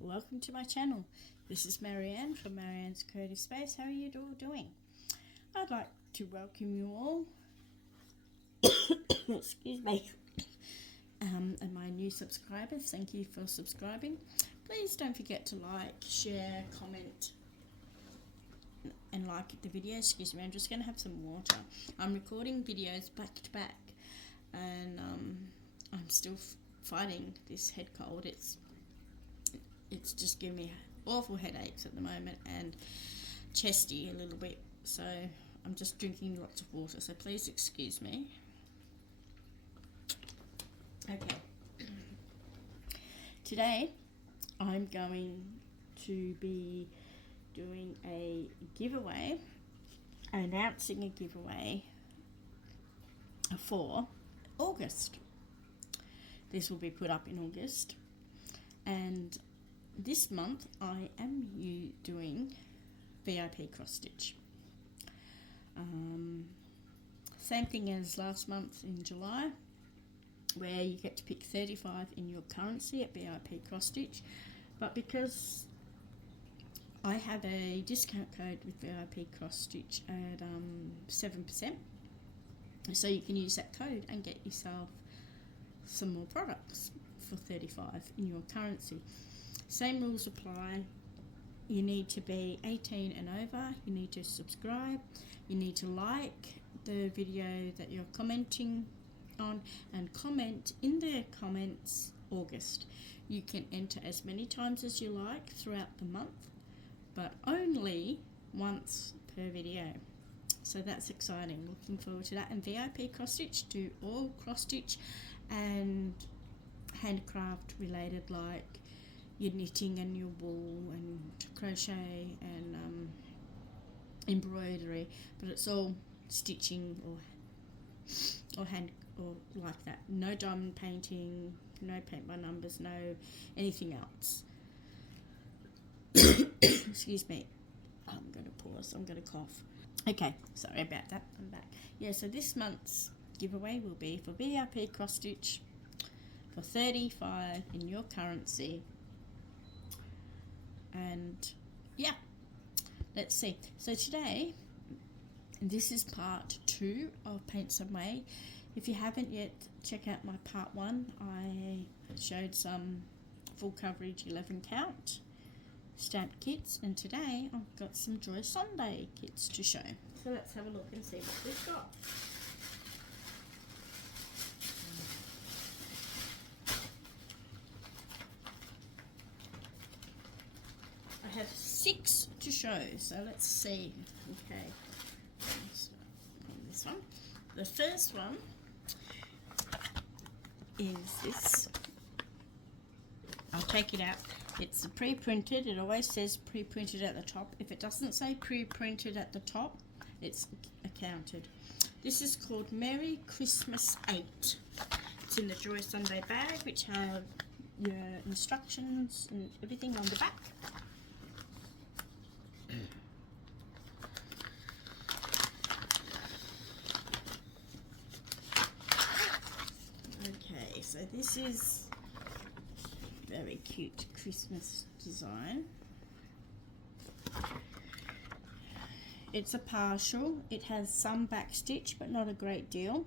welcome to my channel. This is Marianne from Marianne's Creative Space. How are you all doing? I'd like to welcome you all excuse me, and my new subscribers. Thank you for subscribing. Please don't forget to like, share, comment and like the video. Excuse me, I'm just going to have some water. I'm recording videos back to back and I'm still fighting this head cold. It's just giving me awful headaches at the moment and chesty a little bit, so I'm just drinking lots of water, so please excuse me. Okay, today I'm going to be doing a giveaway, announcing a giveaway for August. This will be put up in August, and this month I am doing VIP cross stitch. Same thing as last month in July, where you get to pick 35 in your currency at VIP cross stitch, but because I have a discount code with VIP cross stitch at 7%, so you can use that code and get yourself some more products for 35 in your currency. Same rules apply. You need to be 18 and over, you need to subscribe, you need to like the video that you're commenting on, and comment in the comments August. You can enter as many times as you like throughout the month, but only once per video. So that's exciting, looking forward to that. And VIP cross stitch do all cross stitch and handcraft related, like your knitting and your wool and crochet and embroidery, but it's all stitching or hand or like that. No diamond painting, no paint by numbers, no anything else. Excuse me, I'm going to pause, I'm going to cough. Okay, sorry about that, I'm back. Yeah, so this month's giveaway will be for VIP cross stitch for 35 in your currency. And yeah, let's see. So today, this is part 2 of PaintSomeWay. If you haven't yet, check out my part 1. I showed some full coverage 11 count stamped kits, and today I've got some Joy Sunday kits to show. So let's have a look and see what we've got. I have 6 to show, so let's see. Okay, so this one. The first one is this. I'll take it out. It's pre-printed. It always says pre-printed at the top. If it doesn't say pre-printed at the top, it's accounted. This is called Merry Christmas 8. It's in the Joy Sunday bag, which have your instructions and everything on the back. Okay, so this is very cute Christmas design. It's a partial. It has some back stitch, but not a great deal.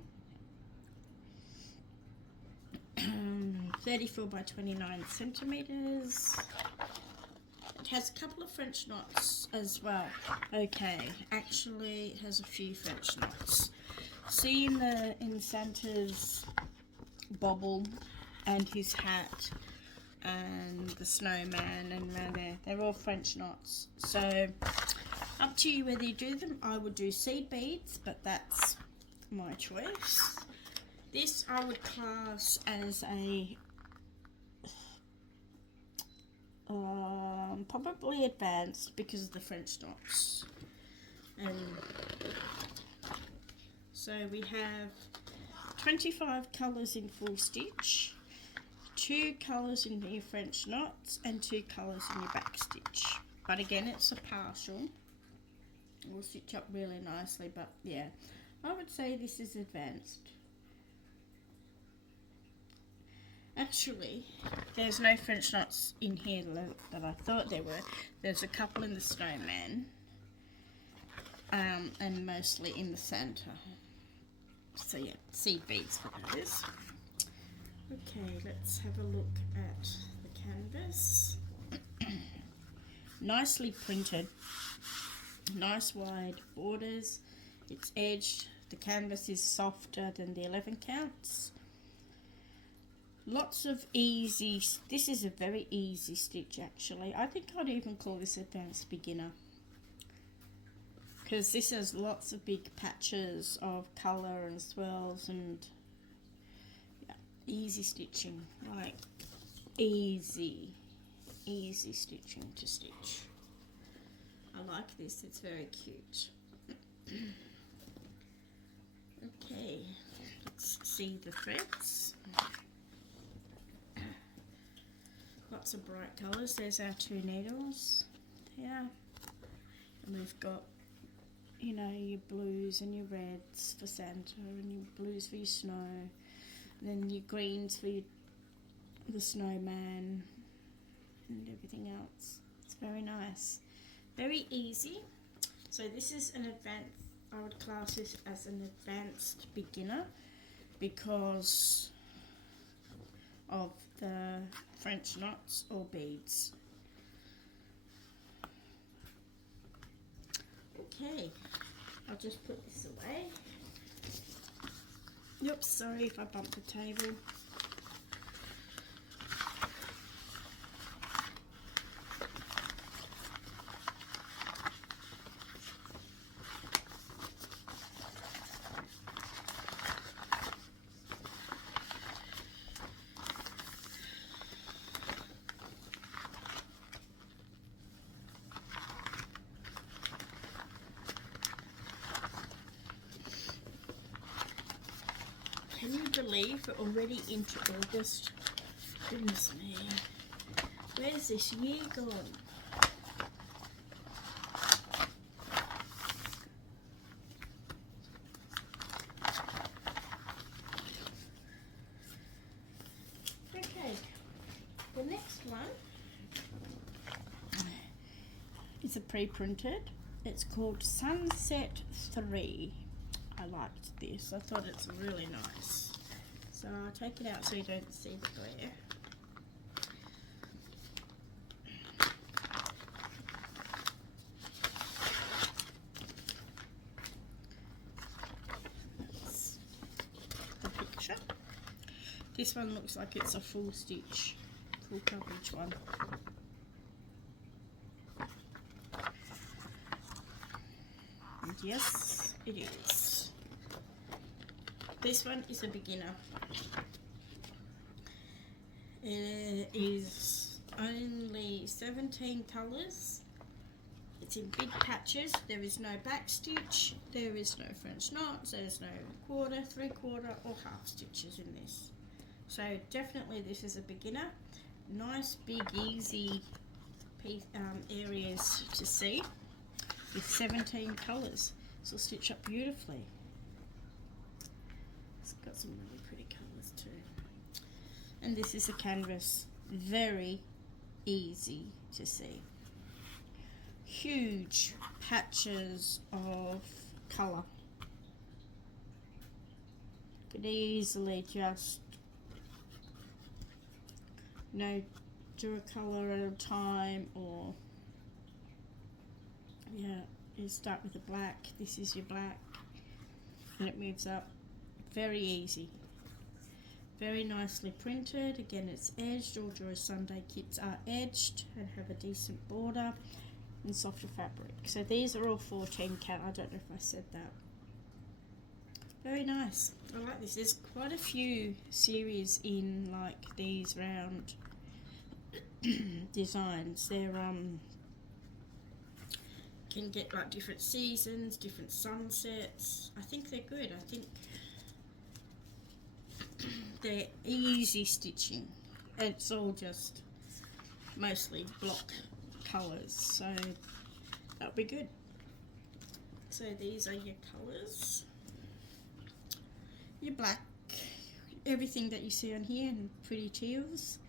34 by 29 centimeters. It has a couple of French knots as well. Okay, actually it has a few French knots. See in Santa's bobble and his hat and the snowman and around there, they're all French knots. So up to you whether you do them. I would do seed beads, but that's my choice. This I would class as a probably advanced because of the French knots. And so we have 25 colours in full stitch, 2 colours in your French knots and 2 colours in your back stitch. But again, it's a partial. It will stitch up really nicely, but yeah, I would say this is advanced. Actually, there's no French knots in here that I thought there were. There's a couple in the snowman, and mostly in the Santa. So yeah, seed beads for those. Okay, let's have a look at the canvas. Nicely printed, nice wide borders. It's edged. The canvas is softer than the 11 counts. Lots of easy, this is a very easy stitch actually. I think I'd even call this advanced beginner, because this has lots of big patches of colour and swirls and yeah, easy stitching, like easy stitching to stitch. I like this, it's very cute. Okay, let's see the threads. Lots of bright colours. There's our 2 needles there, and we've got, you know, your blues and your reds for Santa, and your blues for your snow, and then your greens for the snowman and everything else. It's very nice, very easy. So this is an advanced, I would class this as an advanced beginner because of the French knots or beads. Okay, I'll just put this away. Oops, sorry if I bumped the table. Can you believe we're already into August? Goodness me. Where's this year gone? Okay, the next one is a pre-printed. It's called Sunset 3. I liked this. I thought it's really nice. So I'll take it out so you don't see the glare. That's the picture. This one looks like it's a full stitch, full coverage one. And yes, it is. This one is a beginner. It is only 17 colours. It's in big patches. There is no back stitch. There is no French knots. There's no quarter, 3/4 or half stitches in this. So definitely this is a beginner. Nice big easy piece, areas to see with 17 colours. This will stitch up beautifully. It's got some really pretty colours too. And this is a canvas, very easy to see. Huge patches of colour. Could easily just, you know, do a colour at a time, or yeah, you start with the black. This is your black, and it moves up. Very easy. Very nicely printed. Again, it's edged. All Joy Sunday kits are edged and have a decent border and softer fabric. So these are all 14 count. I don't know if I said that. Very nice. I like this. There's quite a few series in like these round designs. They're can get like different seasons, different sunsets. I think they're good. I think they're easy stitching. It's all just mostly block colours, so that'll be good. So these are your colours. Your black, everything that you see on here and pretty teals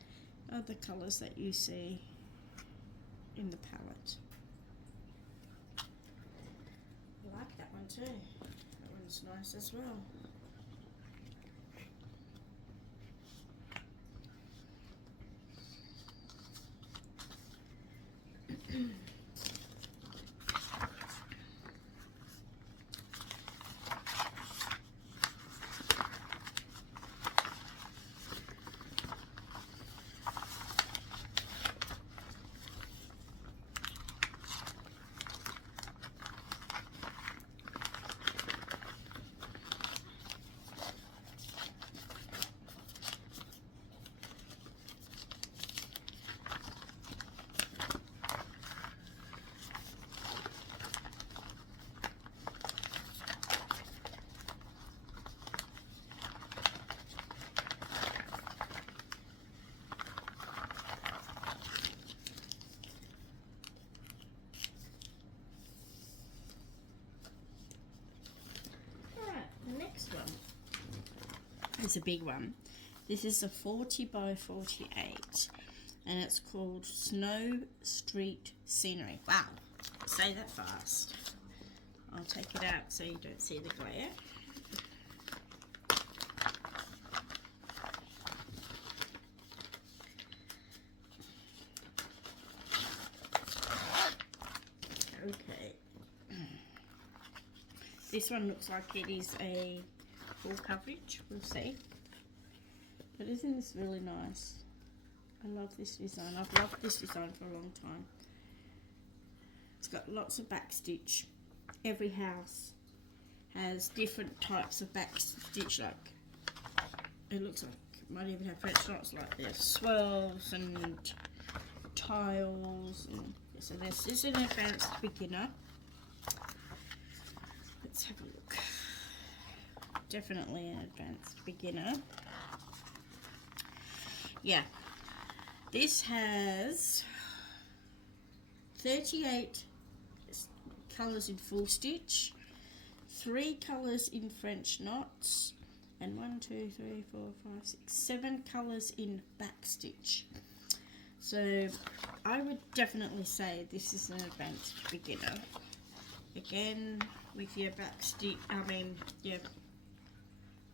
are the colours that you see in the palette. I like that one too. That one's nice as well. It's a big one. This is a 40 by 48 and it's called Snow Street Scenery. Wow, say that fast. I'll take it out so you don't see the glare. Okay. This one looks like it is a full coverage, we'll see. But isn't this really nice? I love this design. I've loved this design for a long time. It's got lots of backstitch. Every house has different types of backstitch. Like it looks like it might even have French knots. Like there's swirls and tiles. And so this is an advanced beginner. Let's have a look. Definitely an advanced beginner. Yeah, this has 38 colours in full stitch, 3 colours in French knots, and 7 colours in back stitch. So I would definitely say this is an advanced beginner. Again, with your back stitch, your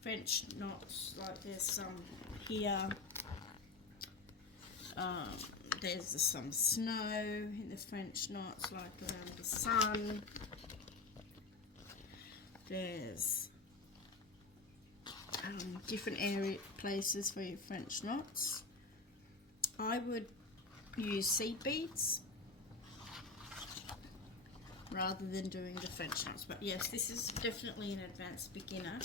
French knots, like there's some here. There's some snow in the French knots, like around the sun. There's different places for your French knots. I would use seed beads rather than doing the French knots. But yes, this is definitely an advanced beginner.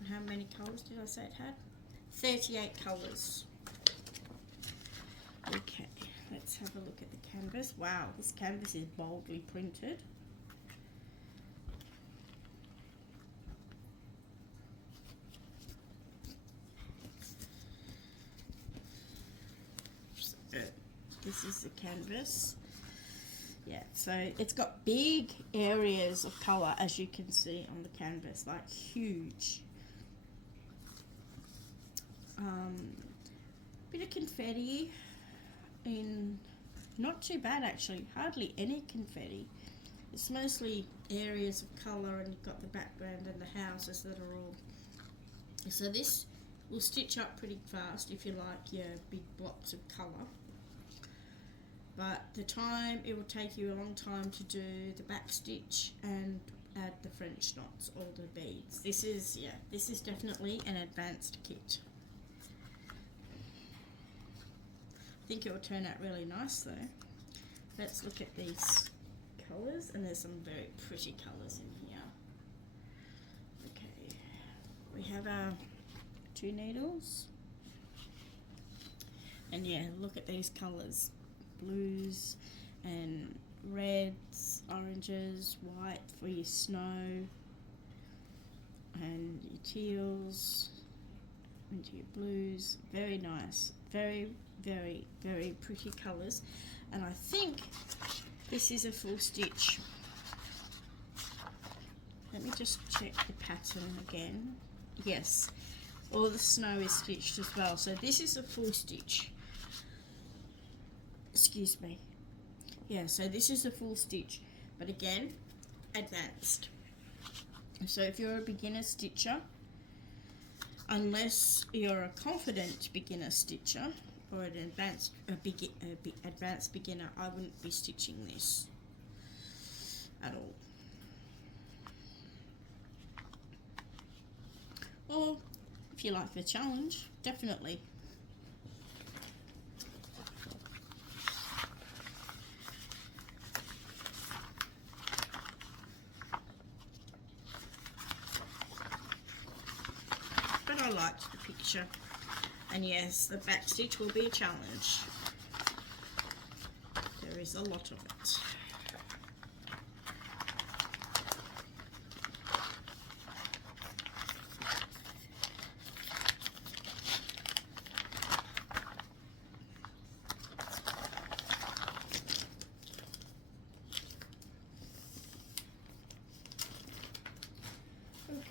And how many colours did I say it had? 38 colours. Okay, let's have a look at the canvas. Wow, this canvas is boldly printed. This is the canvas. Yeah, so it's got big areas of colour, as you can see on the canvas, like huge. Bit of confetti. Not too bad actually, hardly any confetti. It's mostly areas of colour, and you've got the background and the houses that are all. So this will stitch up pretty fast if you like your big blocks of colour. But it will take you a long time to do the back stitch and add the French knots, all the beads. This is definitely an advanced kit. I think it will turn out really nice though. Let's look at these colours, and there's some very pretty colours in here. Okay, we have our 2 needles, and yeah, look at these colours. Blues and reds, oranges, white for your snow, and your teals into your blues. Very nice, very, very, very pretty colours. And I think this is a full stitch. Let me just check the pattern again. Yes, all the snow is stitched as well. So this is a full stitch. Excuse me. Yeah, so this is a full stitch, but again, advanced. So if you're a beginner stitcher, unless you're a confident beginner stitcher or an advanced beginner, I wouldn't be stitching this at all. Or if you like the challenge, definitely. But I liked the picture, and yes, the back stitch will be a challenge. There is a lot of it.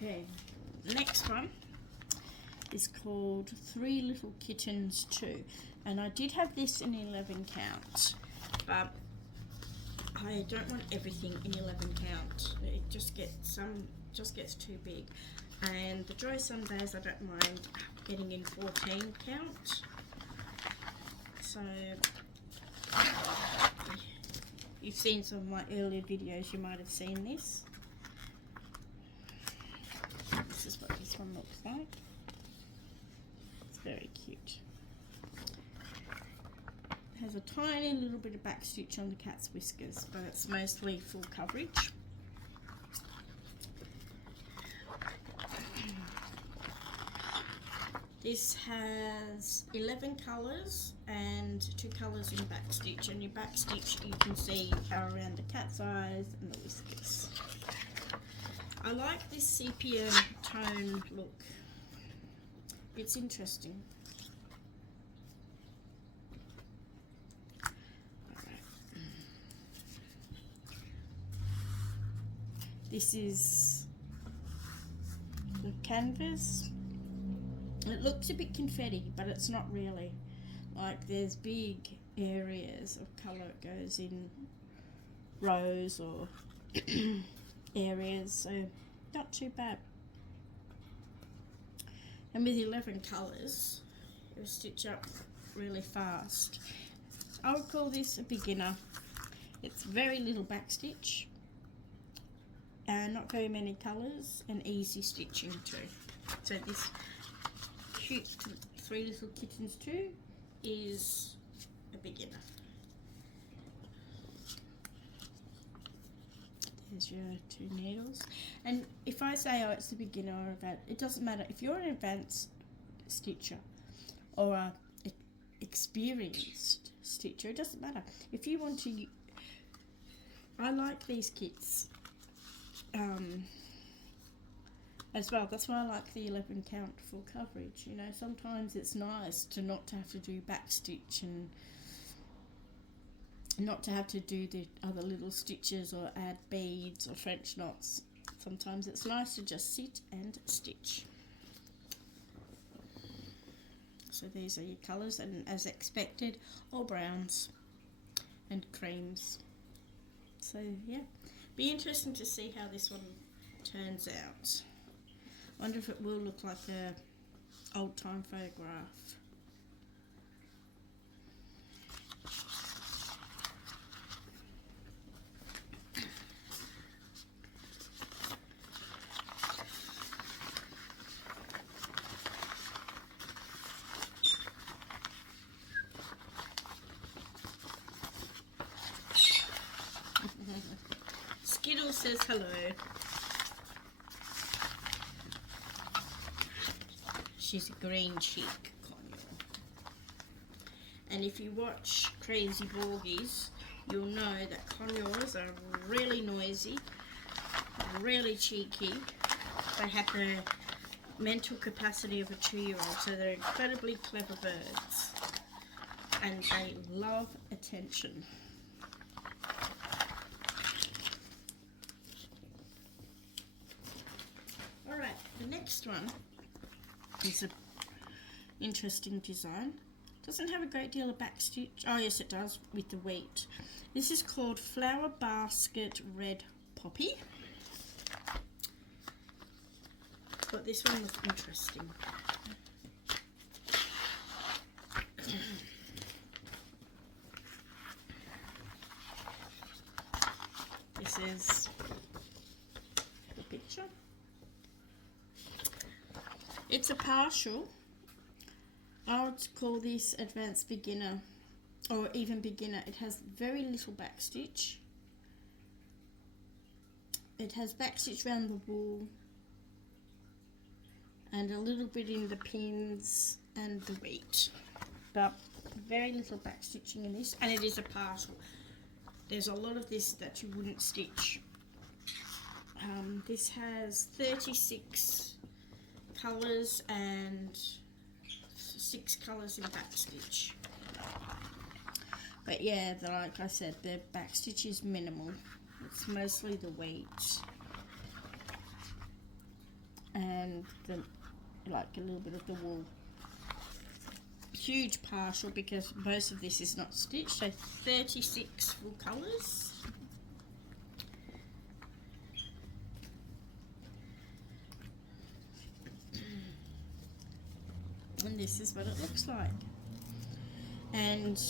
Okay, next one is called Three Little Kittens 2, and I did have this in 11 count, but I don't want everything in 11 count. It just gets too big, and the dry Sundays I don't mind getting in 14 count. So you've seen some of my earlier videos, you might have seen this. This is what this one looks like. It's very cute. It has a tiny little bit of back stitch on the cat's whiskers, but it's mostly full coverage. This has 11 colours and 2 colours in back stitch, and your back stitch you can see are around the cat's eyes and the whiskers. I like this sepia tone look. It's interesting. Alright. This is the canvas. It looks a bit confetti, but it's not really. Like, there's big areas of colour. It goes in rows or areas, so not too bad. And with 11 colours, it'll stitch up really fast. I would call this a beginner. It's very little back stitch, and not very many colours, and easy stitching too. So this cute Three Little Kittens 2 is a beginner. There's your 2 needles, and if I say, oh, it's a beginner or advanced, it doesn't matter. If you're an advanced stitcher or a experienced stitcher, it doesn't matter. If you want to, I like these kits as well. That's why I like the 11 count full coverage. You know, sometimes it's nice to not have to do back stitch and not to have to do the other little stitches or add beads or French knots. Sometimes it's nice to just sit and stitch. So these are your colours, and as expected, all browns and creams. So yeah, be interesting to see how this one turns out. Wonder if it will look like a old time photograph. Skittle says hello. She's a green cheek conure. And if you watch Crazy Borgies, you'll know that conures are really noisy, really cheeky. They have the mental capacity of a 2-year-old, so they're incredibly clever birds. And they love attention. Alright, the next one It's a interesting design. Doesn't have a great deal of backstitch. Oh yes, it does, with the wheat. This is called Flower Basket Red Poppy. But this one was interesting. This is the picture. It's a partial. I would call this advanced beginner or even beginner. It has very little backstitch. It has backstitch around the wool and a little bit in the pins and the wheat, but very little backstitching in this, and it is a partial. There's a lot of this that you wouldn't stitch. This has 36 colours and 6 colours in backstitch. But yeah, like I said, the backstitch is minimal. It's mostly the wheat and like a little bit of the wool. Huge partial because most of this is not stitched, so 36 full colours. And this is what it looks like. And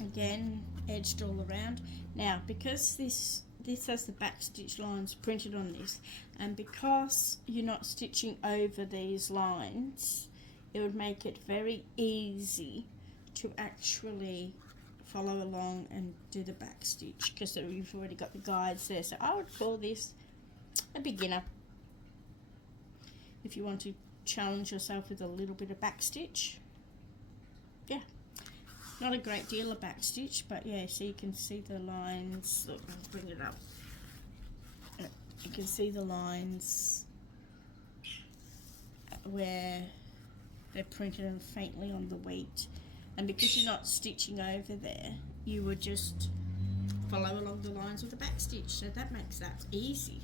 again, edged all around. Now, because this has the backstitch lines printed on this, and because you're not stitching over these lines, it would make it very easy to actually follow along and do the backstitch, because you've already got the guides there. So I would call this a beginner. If you want to challenge yourself with a little bit of backstitch, yeah, not a great deal of backstitch, but yeah, so you can see the lines. Look, I'll bring it up. You can see the lines where they're printed and faintly on the wheat, and because you're not stitching over there, you would just follow along the lines with the backstitch, so that makes that easy.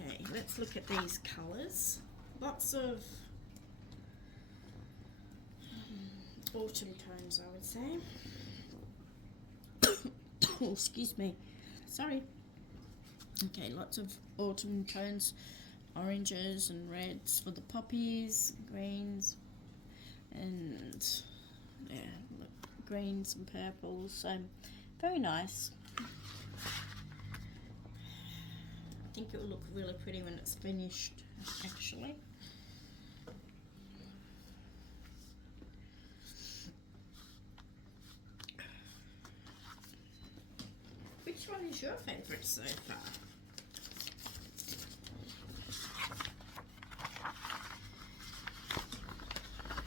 Okay, let's look at these colours. Lots of autumn tones, I would say. Oh, excuse me. Sorry. Okay, lots of autumn tones. Oranges and reds for the poppies, greens, and yeah, look, greens and purples. So very nice. I think it will look really pretty when it's finished, actually. Which one is your favourite so far?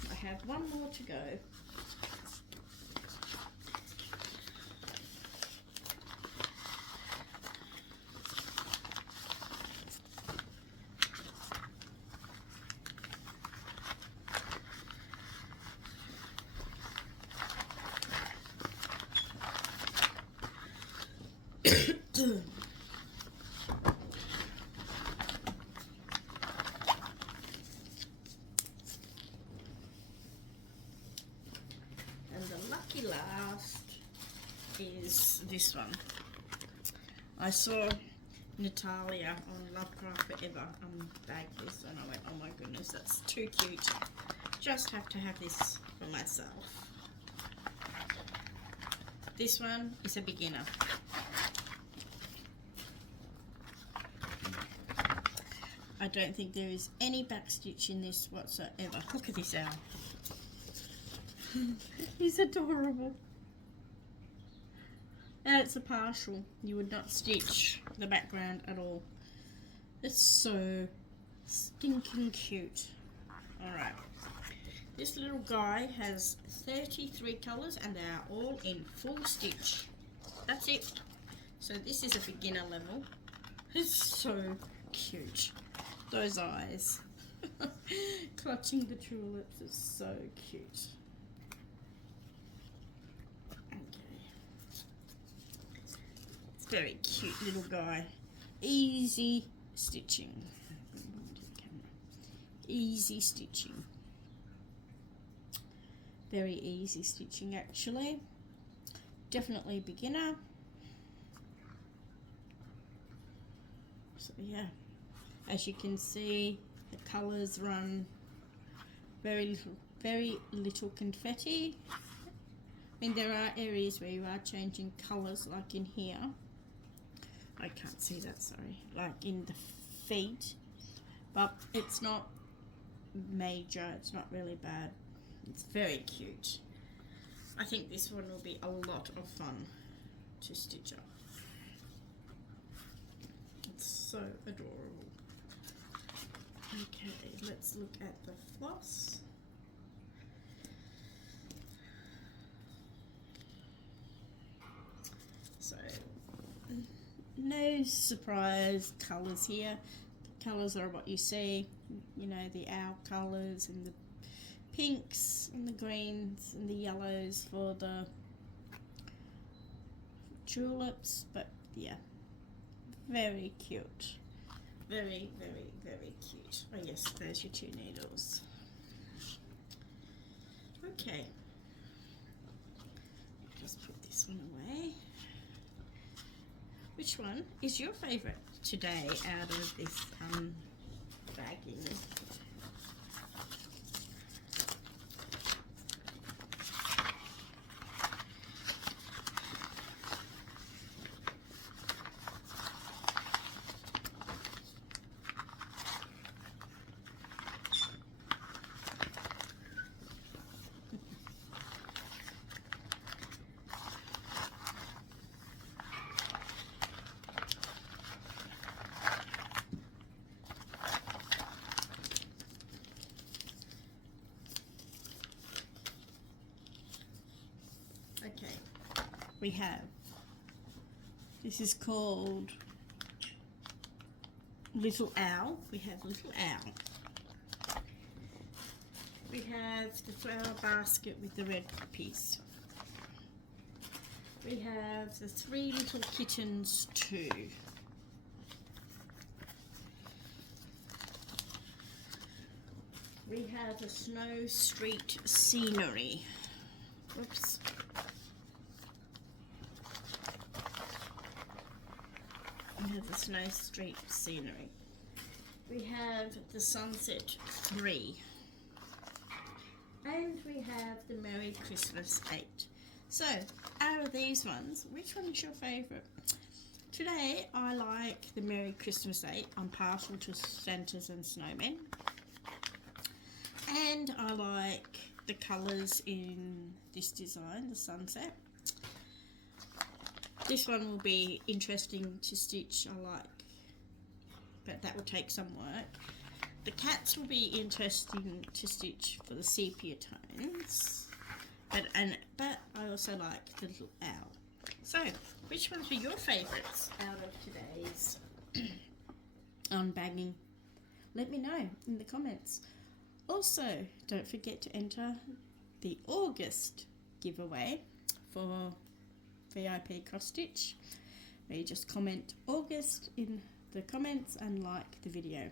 I have one more to go. And the lucky last is this one. I saw Natalia on Lovecraft Forever bag this, and I went, oh my goodness, that's too cute. Just have to have this for myself. This one is a beginner. I don't think there is any backstitch in this whatsoever. Look at this owl. He's adorable. And it's a partial. You would not stitch the background at all. It's so stinking cute. Alright. This little guy has 33 colours and they are all in full stitch. That's it. So this is a beginner level. It's so cute. Those eyes. Clutching the tulips is so cute. Very cute little guy. Easy stitching. easy stitching. Very easy stitching actually. Definitely beginner. So yeah, as you can see, the colours run very little confetti. I mean, there are areas where you are changing colours, like in here. I can't see that, sorry. Like in the feet, but it's not major, it's not really bad. It's very cute. I think this one will be a lot of fun to stitch up. It's so adorable. Okay, let's look at the floss. So, no surprise colours here. The colours are what you see, you know, the owl colours and the pinks and the greens and the yellows for the tulips, but yeah, very cute. Very cute. Oh yes, there's your 2 needles. Okay, just put this one away. Which one is your favourite today out of this bagging? Okay, we have, this is called Little Owl. We have Little Owl. We have the flower basket with the red poppies. We have the 3 little kittens too. We have a snow street scenery. Whoops. We have the snow street scenery. We have the sunset 3. And we have the Merry Christmas 8. So, out of these ones, which one is your favourite? Today, I like the Merry Christmas 8. I'm partial to Santas and snowmen. And I like the colours in this design, the sunset. This one will be interesting to stitch, I like, but that will take some work. The cats will be interesting to stitch for the sepia tones, but I also like the little owl. So, which ones were your favourites out of today's unbagging? Let me know in the comments. Also, don't forget to enter the August giveaway for VIP cross stitch, where you just comment August in the comments and like the video.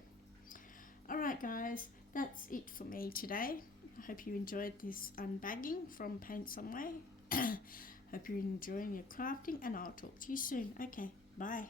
Alright guys, that's it for me today. I hope you enjoyed this unbagging from PaintSomeWay. Hope you're enjoying your crafting, and I'll talk to you soon. Okay, bye.